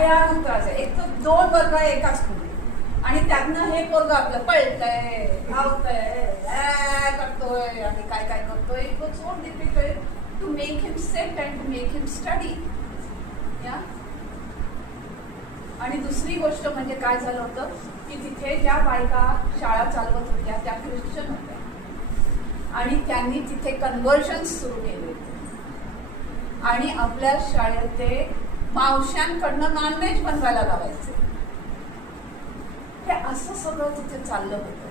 भयानक त्रास आहे. एक तर 2 वर्ग एकाच खोलीत आणि त्यातनं हे पोरग आपलं पळतंय, धावतंय, करतोय आणि काय काय करतोय. It was so difficult to make him set and to make him study. या आणि दुसरी गोष्ट म्हणजे काय झालं होतं की तिथे ज्या बायका शाळा चालवत होत्या त्या ख्रिश्चन होत्या आणि त्यांनी तिथे कन्व्हर्जन सुरू केले होते आणि आपल्या शाळेत ते मावशांकडनं नॉनव्हेज बनवायला लावायचे. हे असं सगळं तिथे चाललं होतं.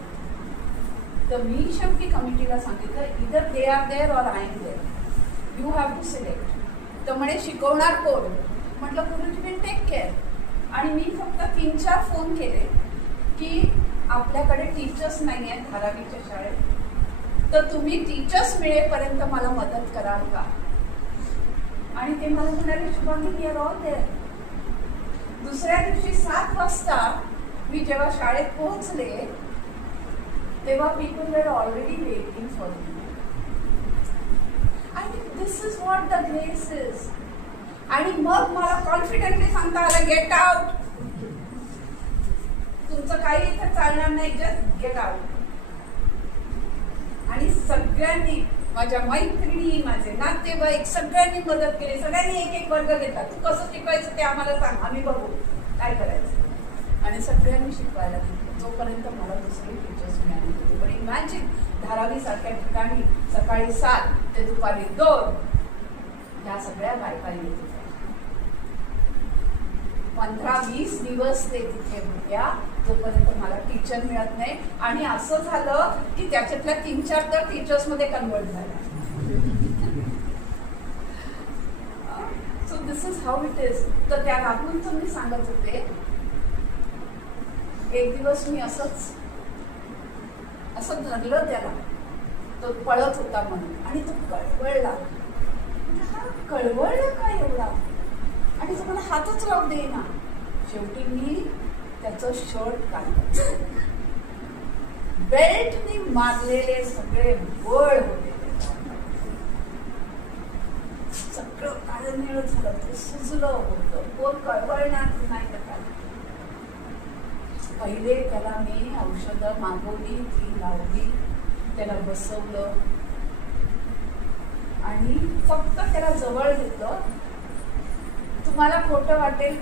तर मी शेवटी कमिटीला सांगितलं, इधर they are there or I am there, you have to select. तर म्हणे शिकवणार कोण? म्हटलं गुरुजी विल टेक केअर. आणि मी फक्त 3-4 फोन केले की आपल्याकडे टीचर्स नाही आहेत धारावीच्या शाळेत, तर तुम्ही टीचर्स मिळेपर्यंत मला मदत कराल का? आणि ते मला म्हणाले, Shubhangi we are all there. दुसऱ्या दिवशी 7 वाजता मी जेव्हा शाळेत पोहोचले तेव्हा people were already waiting for me. आणि this is what the grace is. आणि मग मला कॉन्फिडेंटली सांगता आलं, गेट आउट. तुमचं काही इथे चालणार नाही, जस्ट गेट आउट. आणि सगळ्यांनी, माझ्या मैत्रिणी, माझे नातेवाईक, सगळ्यांनी मदत केली. सगळ्यांनी एक वर्ग घेतला. तू कसं शिकवायचं ते आम्हाला सांग, आम्ही बघू काय करायचं. आणि सगळ्यांनी शिकवायला घेतलं जोपर्यंत मला दुसरे टीचर्स मिळाले होते. पण इमॅजिन, धारावी सारख्या ठिकाणी सकाळी 7 ते दुपारी 2 ह्या सगळ्या बायका येत होत्या. 15-20 दिवस ते तिथे होत्या जोपर्यंत मला टीचर मिळत नाही. आणि असं झालं की त्याच्यातल्या 3-4 तर टीचर्स मध्ये कन्वर्ट झाल्या. So this is how it is. तर त्या राहुलचं मी सांगत होते, एक दिवस मी असं धरलं त्याला, तो पळत होता म्हणून आणि तो कळवळला. हा कळवळला का एवढा? आणि तो मला हातच लावू देईना. शेवटी मी त्याचं शर्ट काढलं. बेल्टनी मारलेले सगळे बळ होते, सगळं काळं निळ झालं. ते सुजलं होतं. कोण कळवळणार नाही का? पहिले त्याला मी औषधं मागवली, ती लावली, त्याला बसवलं आणि फक्त त्याला जवळ घेतलं. तुम्हाला खोटं वाटेल,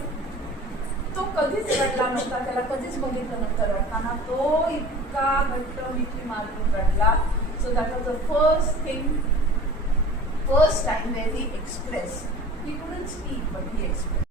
तो कधीच रडला नव्हता. त्याला कधीच बघितलं नव्हतं रडताना. तो इतका घट्ट मिठी मारून रडला. So that was the first time where he express. He couldn't speak but he express.